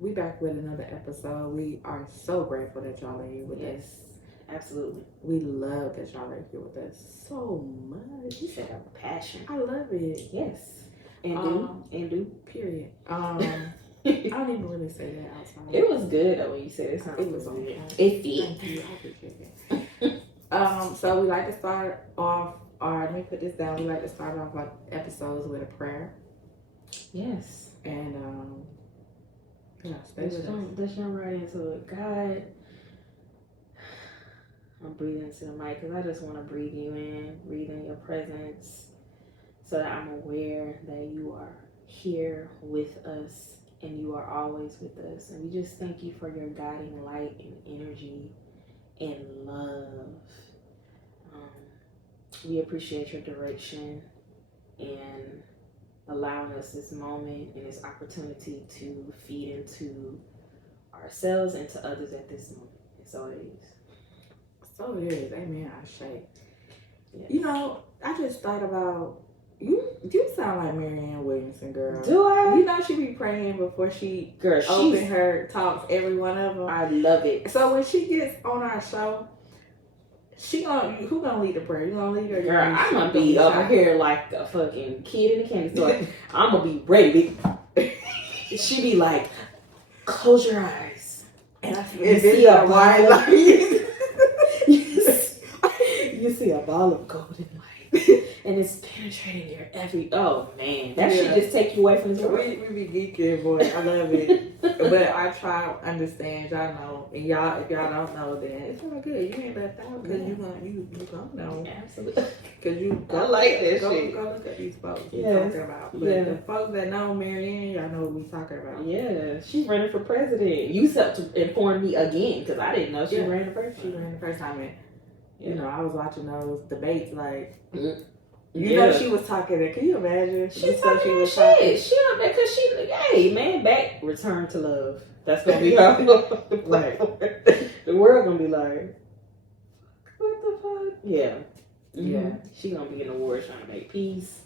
We back with another episode. We are so grateful that y'all are here with us. Absolutely. We love that y'all are here with us so much. You said have a passion. I love it. Yes. And do. Period. I don't even really say that outside. It was good though when you said it. It was on. It Thank did. you. I appreciate it. So we like to start off. Let me put this down. We like to start off our episodes with a prayer. Yes. And stay Let's with us. let's jump right into it. God, I'm breathing into the mic because I just want to breathe you in, breathe in your presence, so that I'm aware that you are here with us and you are always with us. And we just thank you for your guiding light and energy and love. We appreciate your direction and allowing us this moment and this opportunity to feed into ourselves and to others at this moment. And so it is. So it is. Amen. I say. Yes. You know, I just thought about you. You sound like Marianne Williamson, girl. Do I? You know she be praying before she Girl, open her talks. Every one of them. I love it. So when she gets on our show, who gonna lead the prayer? You gonna lead her? Girl, I'm gonna be over here like a fucking kid in a candy store. I'm gonna be ready. She be like, close your eyes. And I You see a ball of you see a ball of golden light, and it's penetrating your every. Oh man, that shit just take you away from this world. We be geeking, boy. I love it. But I try to understand. Y'all know, and y'all, if y'all don't know, then it's all good. You ain't left out because you gonna know. Absolutely. Because you I like that go, shit. Go look at these folks we Yes. talking about. But the folks that know Marianne, y'all know what we talking about. Yeah, she's running for president. You set to inform me again because I didn't know she ran the first. She ran the first time, and you Yeah. know I was watching those debates. Like you Yeah. know, she was talking. Can you imagine? She The stuff talking was that talking. shit. She up there because she, hey man, back return to love. That's gonna be her. The world gonna be like, what the fuck? Yeah, Yeah. She gonna be in the war trying to make peace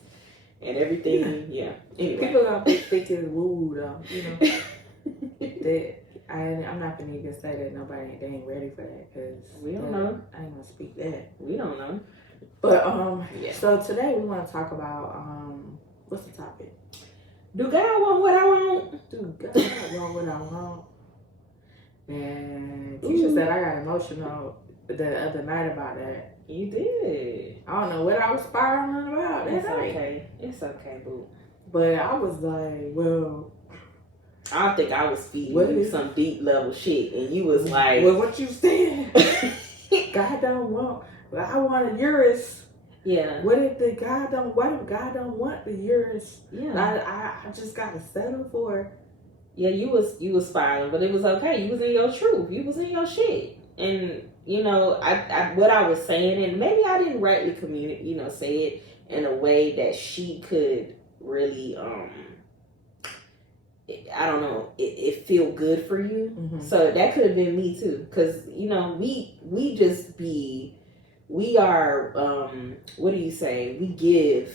and everything. Yeah. Anyway. People gonna think it's woo though. You know that. I'm not gonna even say that they ain't ready for that because We don't know. I ain't gonna speak that. We don't know. But Yeah. so today we want to talk about what's the topic? Do God want what I want? Do God want what I want? And Keisha said I got emotional the other night about that. You did. I don't know what I was spiraling about that It's night. okay. It's okay, boo. But I was like, well, I think I was feeding What you is- some deep level shit, and you was like, well, what you saying? God don't want. Well, I want a Urus. yeah, What if God don't want the Urus? yeah, I just gotta settle for. yeah. You was spiraling, but it was okay. You was in your truth. You was in your shit, and you know, I what I was saying, and maybe I didn't rightly communicate. You know, say it in a way that she could really, I don't know, it feel good for you. Mm-hmm. So that could have been me too, because you know we just be, we are what do you say? We give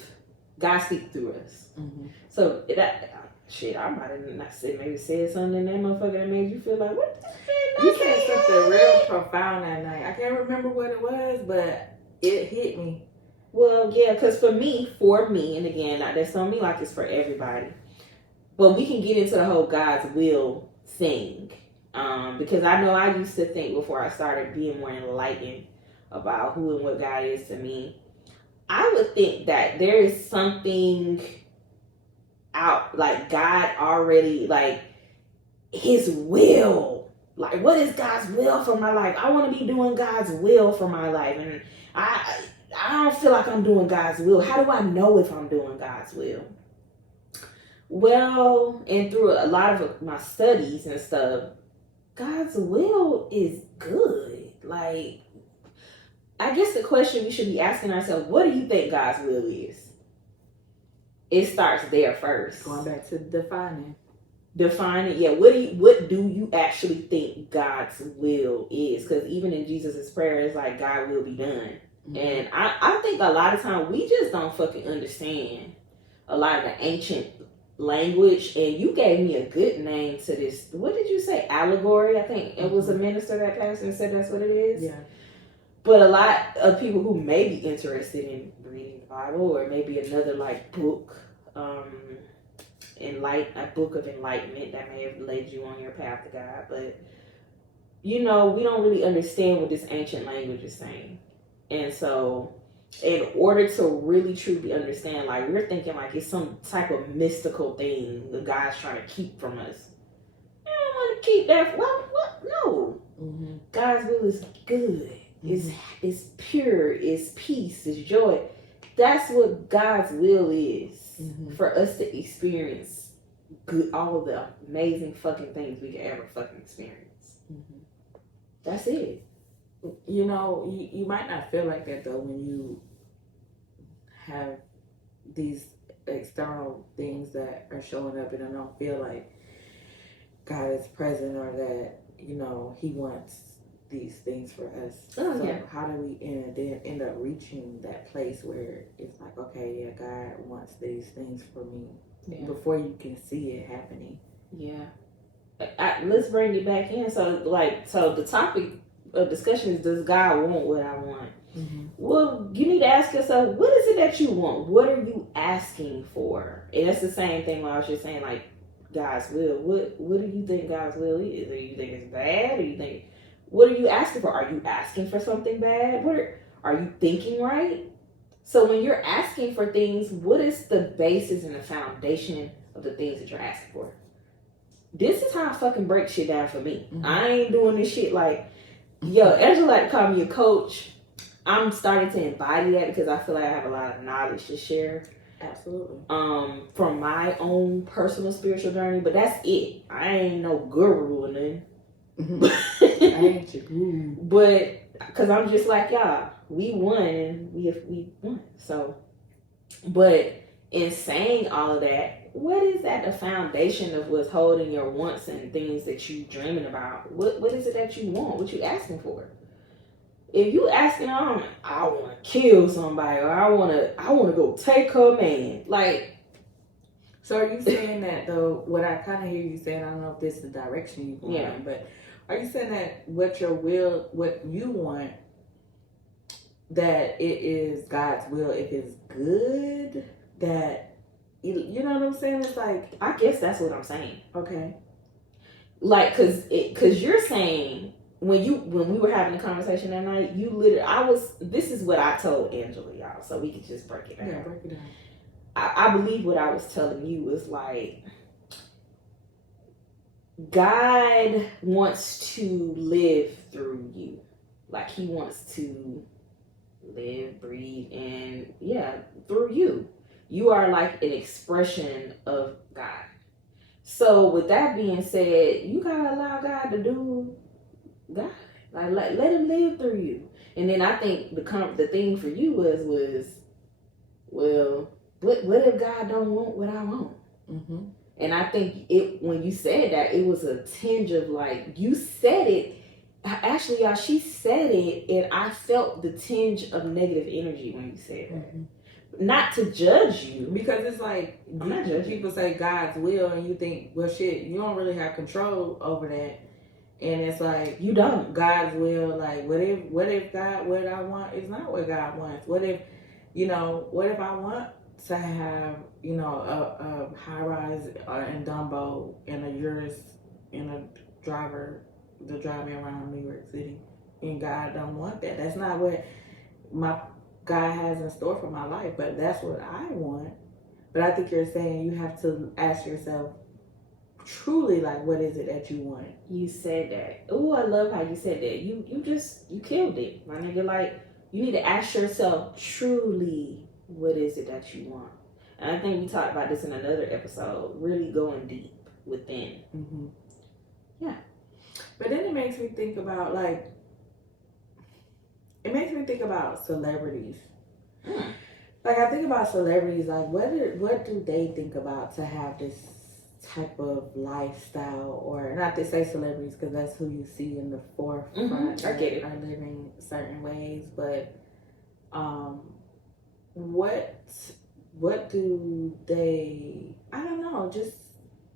God speak through us. Mm-hmm. So that shit, I might have not said maybe said something in that motherfucker that made you feel like what the fuck? You said something real profound that night. I can't remember what it was, but it hit me. Well, yeah, because for me, and again, not that's on me like it's for everybody. But we can get into the whole God's will thing. Because I know I used to think before I started being more enlightened about who and what God is to me, I would think that there is something out, like God already, like his will. Like, what is God's will for my life? I want to be doing God's will for my life. And I don't feel like I'm doing God's will. How do I know if I'm doing God's will? Well, and through a lot of my studies and stuff, God's will is good. Like, I guess the question we should be asking ourselves, what do you think God's will is? It starts there first. Going back to defining. Define it. Yeah, what do you actually think God's will is? Because even in Jesus' prayer, it's like, God will be done. Mm-hmm. And I think a lot of times we just don't fucking understand a lot of the ancient language, and you gave me a good name to this. What did you say? Allegory? I think it was a minister that passed and said that's what it is. Yeah. But a lot of people who may be interested in reading the Bible, or maybe another like book, a book of enlightenment that may have led you on your path to God, but we don't really understand what this ancient language is saying. And so in order to really truly understand, like, we're thinking like it's some type of mystical thing the God's trying to keep from us. I don't want to keep that. What? No. Mm-hmm. God's will is good. It's pure. It's peace. It's joy. That's what God's will is, for us to experience good, all the amazing fucking things we could ever fucking experience. That's it. You might not feel like that though when you have these external things that are showing up, and I don't feel like God is present, or that He wants these things for us. How do we end up reaching that place where it's like, okay, yeah, God wants these things for me, before you can see it happening? Yeah. Let's bring it back in. So the topic of discussion is, does God want what I want? Well, you need to ask yourself, what is it that you want? What are you asking for? And that's the same thing when I was just saying, like, God's will. What do you think God's will is? Do you think it's bad? Or you think, what are you asking for? Are you asking for something bad? Are you thinking right? So when you're asking for things, what is the basis and the foundation of the things that you're asking for? This is how I fucking break shit down for me. I ain't doing this shit like, yo, Angela like to call me a coach. I'm starting to embody that because I feel like I have a lot of knowledge to share. Absolutely. From my own personal spiritual journey, but that's it. I ain't no guru or nothing. I ain't your guru. But because I'm just like y'all, we won and we won. So, but in saying all of that, what is at the foundation of what's holding your wants and things that you dreaming about? What is it that you want? What you asking for? If you asking, I want to kill somebody, or I want to go take her man, like. So are you saying that though? What I kind of hear you saying, I don't know if this is the direction you're going in, but are you saying that what you want, that it is God's will if it's good? That you know what I'm saying? It's like, I guess that's what I'm saying. Okay. Like, cause you're saying. When we were having a conversation that night, this is what I told Angela, y'all, so we could just break it down. Yeah, break it down. I believe what I was telling you was like, God wants to live through you. Like, He wants to live, breathe, and through you. You are like an expression of God. So with that being said, you gotta allow God to do God, like let Him live through you. And then I think the thing for you was, well, what if God don't want what I want? And I think when you said that, it was a tinge of like, you said it. Actually, y'all, she said it, and I felt the tinge of negative energy when you said that. Not to judge you, because it's like, I'm not judging. People say God's will, and you think, well, shit, you don't really have control over that. And it's like, you don't. God's will, like, what if God, what I want is not what God wants? What if I want to have, a high rise in Dumbo and a Urus and a driver to drive me around New York City, and God don't want that. That's not what my God has in store for my life, but that's what I want. But I think you're saying you have to ask yourself, truly, like, what is it that you want? You said that. Oh, I love how you said that. You killed it, my nigga. Like, you need to ask yourself, truly, what is it that you want? And I think we talked about this in another episode, really going deep within. Yeah. But then it makes me think about, like, celebrities. Like, I think about celebrities, like, what do they think about to have this type of lifestyle? Or not to say celebrities, because that's who you see in the forefront. I get it. Are living certain ways, but what what do they? I don't know. Just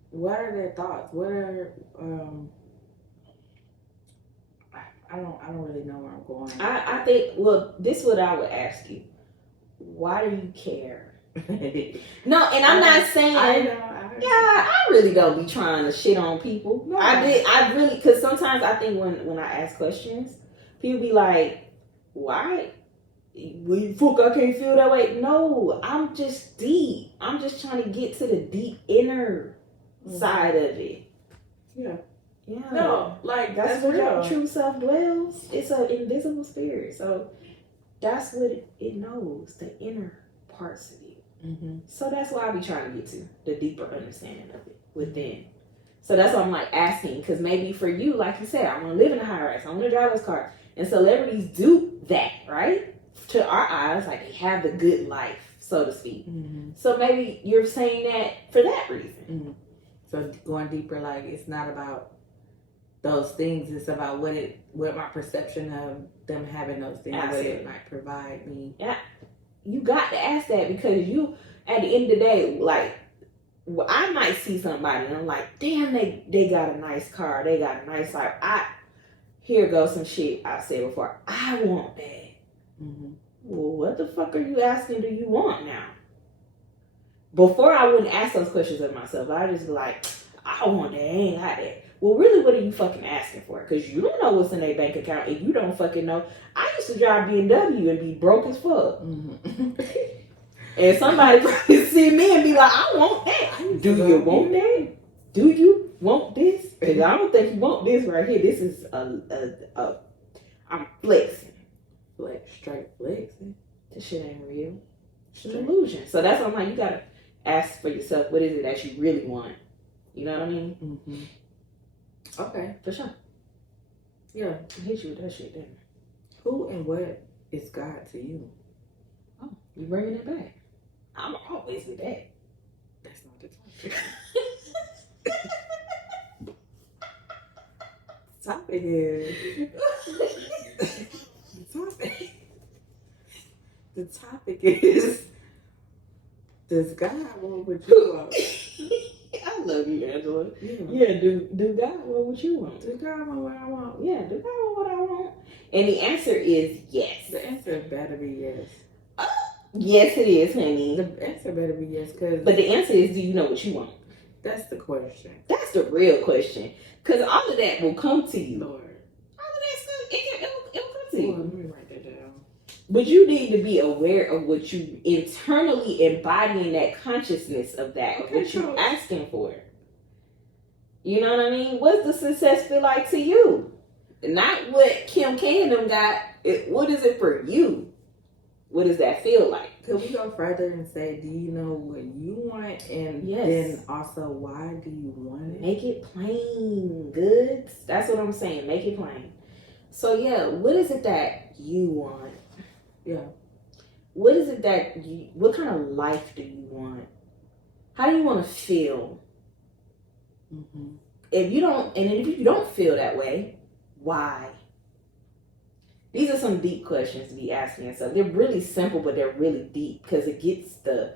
what are their thoughts? What are I don't really know where I'm going. I think, well, this is what I would ask you. Why do you care? No, and I'm not saying. I really don't be trying to shit on people. No. I really, because sometimes I think when I ask questions, people be like, "Why? Well, fuck, I can't feel that way." No, I'm just deep. I'm just trying to get to the deep inner side of it. Yeah. Yeah. No, like that's where your true self dwells. It's an invisible spirit. So that's what it knows, the inner parts of you. Mm-hmm. So that's why I be trying to get to the deeper understanding of it within. So that's why I'm like asking, because maybe for you, like you said, I want to live in a high rise, I want to drive this car, and celebrities do that, right? To our eyes, like they have the good life, so to speak. Mm-hmm. So maybe you're saying that for that reason. Mm-hmm. So going deeper, like it's not about those things; it's about what my perception of them having those things, what it might provide me. Yeah. You got to ask that, because you, at the end of the day, like, I might see somebody and I'm like, damn, they got a nice car, they got a nice life. Here goes some shit I said before. I want that. Mm-hmm. Well, what the fuck are you asking? Do you want now? Before, I wouldn't ask those questions of myself. I just be like, I want that. I ain't got that. Well, really, what are you fucking asking for? Because you don't know what's in their bank account, and you don't fucking know. I used to drive BMW and be broke as fuck. Mm-hmm. And somebody probably see me and be like, I want that. Do you want that? Do you want this? Because I don't think you want this right here. This is I'm flexing. Straight flexing. This shit ain't real. It's an illusion. So that's why I'm like, you got to ask for yourself, what is it that you really want? You know what I mean? Mm-hmm. Okay. For sure. Yeah. I hit you with that shit, didn't I? Who and what is God to you? Oh, you bringing it back. I'm always with that. That's not the topic. Topic is... The topic is... Does God want what you want? I love you, Angela. Yeah, do God want what you want? Do God want what I want? Yeah, do God want what I want? And the answer is yes. The answer better be yes. Yes, it is, honey. The answer better be yes, but the answer is, do you know what you want? That's the question. That's the real question. Because all of that will come to you. Lord. All of that stuff, it will come to you. Let me write that down. But you need to be aware of what you internally embodying, that consciousness of that, of what you're asking for. You know what I mean? What's the success feel like to you? Not what Kim K and them got. What is it for you? What does that feel like? Could we go further and say, do you know what you want? And then also, why do you want it? Make it plain, goods. That's what I'm saying. Make it plain. So, yeah, what is it that you want? Yeah. What is it that what kind of life do you want? How do you want to feel? Mm-hmm. If you don't feel that way, why? These are some deep questions to be asking yourself. They're really simple, but they're really deep, because it gets the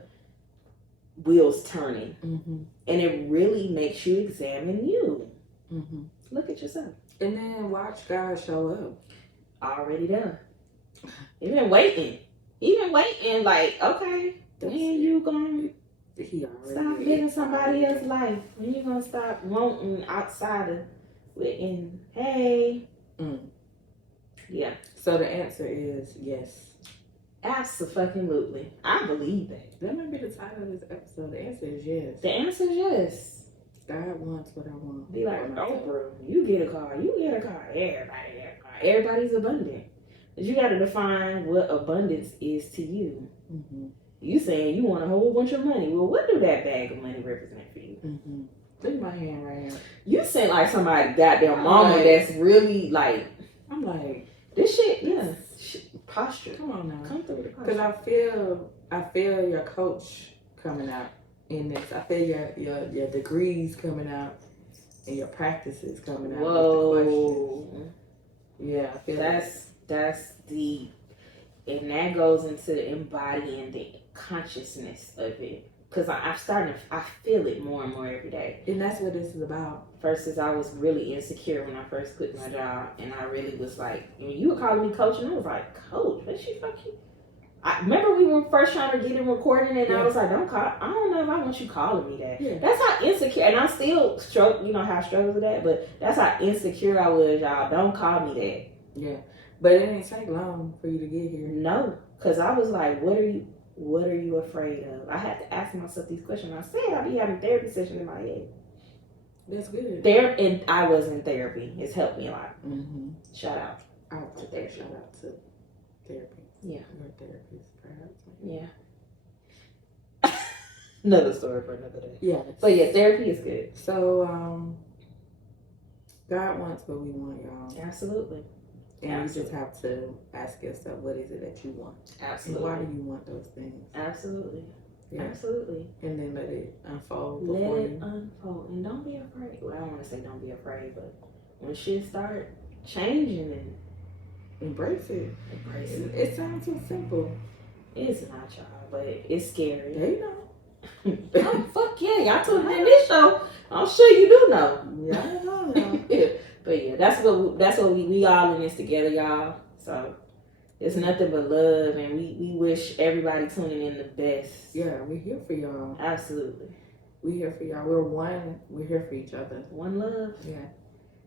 wheels turning. Mm-hmm. And it really makes you examine you. Mm-hmm. Look at yourself. And then watch God show up. Already done. He been waiting. Like, okay, when you gonna stop living somebody else's life? When you gonna stop wanting outside of within? Hey. Yeah. So the answer is yes. Absolutely. I believe that. That might be the title of this episode. The answer is yes. The answer is yes. God wants what I want. Be like, Oprah, you get a car. Everybody get a car. Everybody's abundant. But you got to define what abundance is to you. Mm-hmm. You saying you want a whole bunch of money. Well, what do that bag of money represent for you? Mm-hmm. Look at my hand right here. You sound like somebody goddamn mama that's really like... I'm like... This shit, yeah. Posture. Come on now. Come through the posture. Because I feel your coach coming out in this. I feel your degrees coming out and your practices coming out. Whoa. With the questions. Yeah, I feel that's deep. And that goes into embodying the consciousness of it. Because I feel it more and more every day. And that's what this is about. Versus I was really insecure when I first quit my job. And I really was like, you were calling me coach, and I was like, coach, what she fuck you? I remember we were first trying to get in recording, and I was like, I don't know if I want you calling me that. Yeah. That's how insecure, and I still have struggles with that, but that's how insecure I was, y'all. Don't call me that. Yeah. But it didn't take long for you to get here. No, because I was like, what are you afraid of? I had to ask myself these questions. I said I be having therapy sessions in my head. That's good. And I was in therapy. It's helped me a lot. Mm-hmm. Shout out. To therapy. Shout out to therapy. Yeah. Your therapist, perhaps. Yeah. Another story for another day. Yeah. But yeah, therapy is good. So, God wants what we want, y'all. Absolutely. And you just have to ask yourself, what is it that you want? Absolutely. And why do you want those things? Absolutely. Yeah. Absolutely. And then let it unfold. Let before it you. unfold. And don't be afraid. Well, I don't want to say don't be afraid, but when shit start changing and Embrace it. embrace it. It sounds so simple. It's not, y'all, but it's scary. They know. Oh, fuck yeah, y'all tuned in this show. I'm sure you do know. Yeah, I know. But yeah, that's what we all in this together, y'all. So it's nothing but love, and we wish everybody tuning in the best. Yeah, we're here for y'all. Absolutely. We're here for y'all. We're one. We're here for each other. One love. Yeah.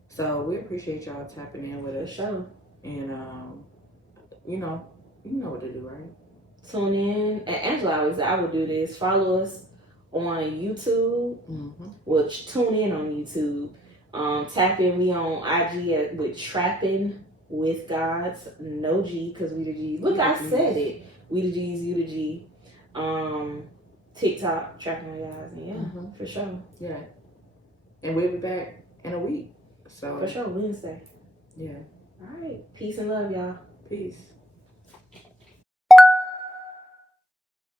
So we appreciate y'all tapping in with For us. sure. And you know what to do, right? Tune in. And Angela always said I would do this. Follow us on YouTube. Mm-hmm. Well, tune in on YouTube. Tap in. We on IG with Trapping with Gods. No G, because we the G's. Look, I said it. We the G's, you the G. TikTok, Trapping with Gods. And yeah, for sure. Yeah. And we'll be back in a week. So For sure, Wednesday. yeah. All right. Peace and love, y'all. Peace.